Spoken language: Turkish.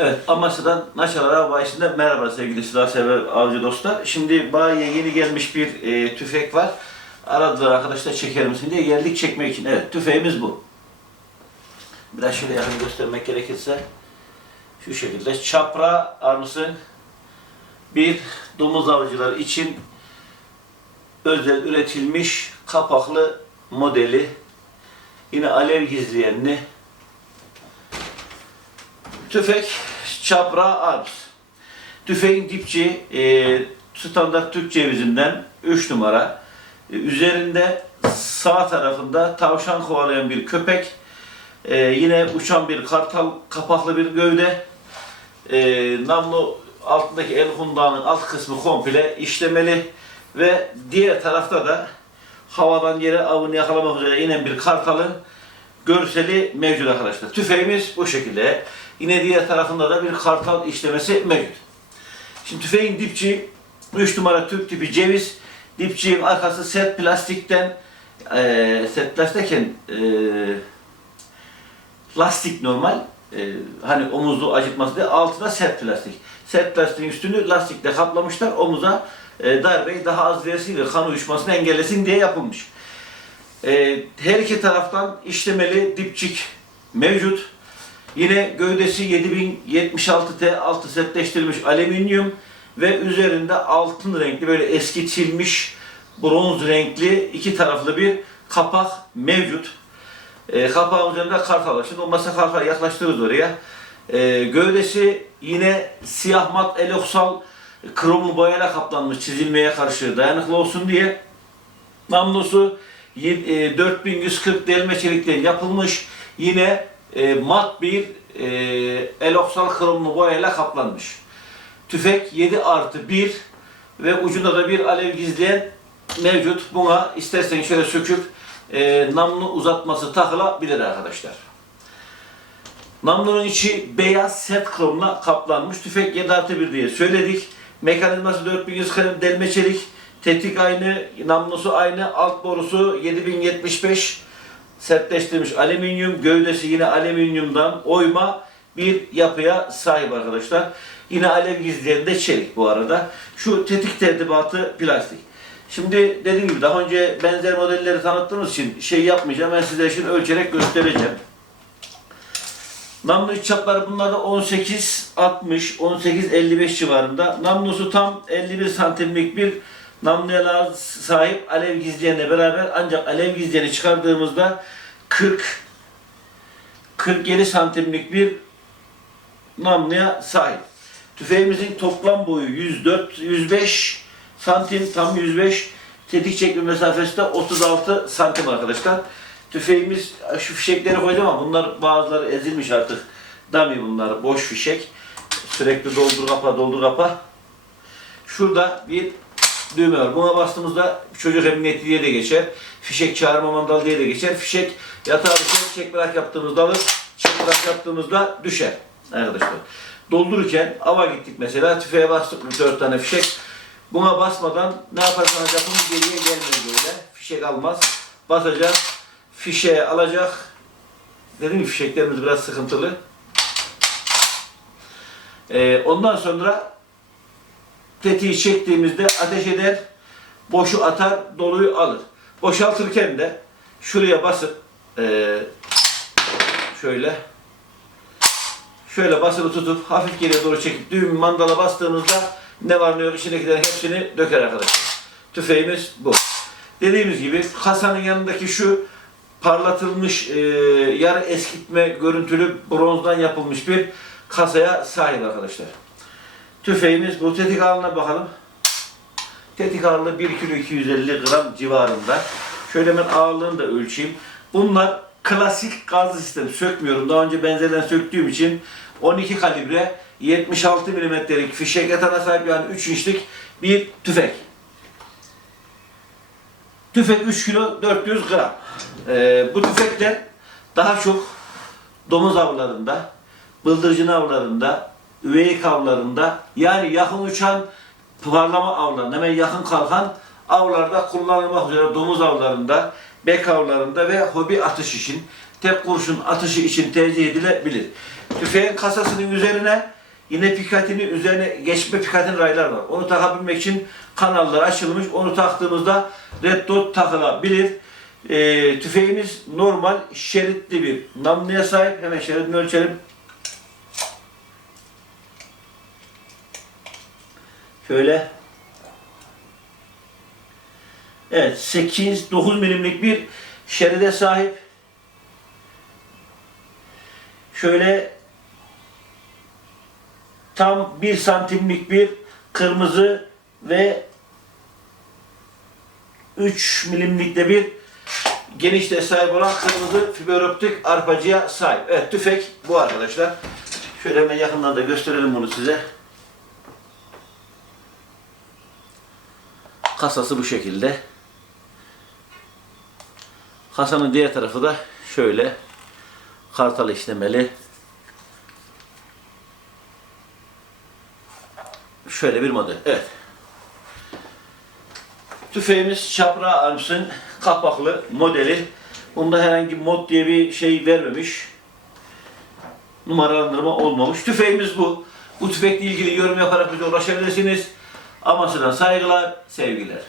Evet, Amasya'dan Naçalar Av Bayisi'nde merhaba sevgili silah sever avcı dostlar. Şimdi bayiye yeni gelmiş bir e, tüfek var. Aradılar arkadaşlar çeker misin diye geldik çekmek için. Evet, tüfeğimiz bu. Biraz şöyle yakın göstermek gerekirse şu şekilde çapra armısı bir domuz avcılar için özel üretilmiş kapaklı modeli yine alev gizleyenli Tüfek çapra arms. Tüfeğin dipçi e, standart Türk cevizinden 3 numara. E, üzerinde sağ tarafında tavşan kovalayan bir köpek. E, yine uçan bir kartal kapaklı bir gövde. E, namlu altındaki el hundağının alt kısmı komple işlemeli. Ve diğer tarafta da havadan yere avını yakalamak üzere inen bir kartalın görseli mevcut arkadaşlar. Tüfeğimiz bu şekilde. Yine diğer tarafında da bir kartal işlemesi mevcut. Şimdi tüfeğin dipçi 3 numara Türk tipi ceviz. Dipçiğin arkası set plastikten eee set plastikken eee lastik normal. Eee, hani omuzu acıtması diye altına set plastik. Set plastiğin üstünü lastikle kaplamışlar. Omuza eee darbeyi daha az versin ve kan uyuşmasını engellesin diye yapılmış. Ee, her iki taraftan işlemeli dipçik mevcut. Yine gövdesi 7076T altı setleştirilmiş alüminyum ve üzerinde altın renkli böyle eskitilmiş bronz renkli iki taraflı bir kapak mevcut. Ee, kapağın üzerinde kartal var. Şimdi o masa kartal yaklaştırırız oraya. Ee, gövdesi yine siyah mat eloksal kromlu boyayla kaplanmış çizilmeye karşı dayanıklı olsun diye. Namlusu y- e, 4140 delme çelikten yapılmış. Yine e, mat bir e, eloksal kromlu boyayla kaplanmış. Tüfek 7 artı 1 ve ucunda da bir alev gizleyen mevcut. Buna istersen şöyle söküp e, namlu uzatması takılabilir arkadaşlar. Namlunun içi beyaz set kromla kaplanmış. Tüfek 7 artı 1 diye söyledik. Mekanizması 4100 kalem delme çelik. Tetik aynı, namlusu aynı, alt borusu 7075 sertleştirilmiş alüminyum, gövdesi yine alüminyumdan oyma bir yapıya sahip arkadaşlar. Yine alev gizleyen çelik bu arada. Şu tetik tertibatı plastik. Şimdi dediğim gibi daha önce benzer modelleri tanıttığımız için şey yapmayacağım. Ben size şimdi ölçerek göstereceğim. Namlu iç çapları bunlarda 18 60 18 55 civarında. Namlusu tam 51 santimlik bir namluya sahip alev gizleyenle beraber ancak alev gizleyeni çıkardığımızda 40 47 santimlik bir namluya sahip. Tüfeğimizin toplam boyu 104 105 santim tam 105 tetik çekme mesafesi de 36 santim arkadaşlar. Tüfeğimiz şu fişekleri koyacağım ama bunlar bazıları ezilmiş artık. Dummy bunlar boş fişek. Sürekli doldur kapa doldur kapa. Şurada bir düğme var. Buna bastığımızda çocuk emniyeti diye de geçer. Fişek çağırma mandal diye de geçer. Fişek yatağa düşer. Çek bırak yaptığımızda alır. Çek bırak yaptığımızda düşer. Arkadaşlar. Doldururken ava gittik mesela. Tüfeğe bastık mı 4 tane fişek. Buna basmadan ne yaparsanız yapın geriye gelmiyor böyle. Fişek almaz. Basacağız. Fişeği alacak. Dedim ki fişeklerimiz biraz sıkıntılı. Ee, ondan sonra tetiği çektiğimizde ateş eder, boşu atar, doluyu alır. Boşaltırken de şuraya basıp eee, şöyle şöyle basılı tutup hafif geriye doğru çekip düğüm mandala bastığımızda ne var ne yok içindekilerin hepsini döker arkadaşlar. Tüfeğimiz bu. Dediğimiz gibi kasanın yanındaki şu parlatılmış eee yarı eskitme görüntülü bronzdan yapılmış bir kasaya sahip arkadaşlar. Tüfeğimiz bu tetik ağırlığına bakalım. Tetik ağırlığı 1 kilo 250 gram civarında. Şöyle ben ağırlığını da ölçeyim. Bunlar klasik gazlı sistem. Sökmüyorum. Daha önce benzerden söktüğüm için 12 kalibre 76 milimetrelik fişek yatağına sahip yani 3 inçlik bir tüfek. Tüfek 3 kilo 400 gram. Ee, bu tüfekler daha çok domuz avlarında, bıldırcın avlarında, üveyik avlarında yani yakın uçan parlama avlarında hemen yakın kalkan avlarda kullanılmak üzere domuz avlarında, bek avlarında ve hobi atış için tek kurşun atışı için tercih edilebilir. Tüfeğin kasasının üzerine yine pikatini üzerine geçme pikatin raylar var. Onu takabilmek için kanallar açılmış. Onu taktığımızda red dot takılabilir. Ee, tüfeğimiz normal şeritli bir namluya sahip. Hemen şeridini ölçelim. Şöyle. Evet 8-9 milimlik bir şeride sahip. Şöyle tam 1 santimlik bir kırmızı ve 3 milimlikte bir genişte sahip olan kırmızı fiber optik arpacıya sahip. Evet tüfek bu arkadaşlar. Şöyle hemen yakından da gösterelim bunu size. Kasası bu şekilde. Kasanın diğer tarafı da şöyle kartal işlemeli. Şöyle bir model. Evet. Tüfeğimiz Çapra Arms'ın kapaklı modeli. Bunda herhangi mod diye bir şey vermemiş. Numaralandırma olmamış. Tüfeğimiz bu. Bu tüfekle ilgili yorum yaparak bize ulaşabilirsiniz. Amasına saygılar, sevgiler.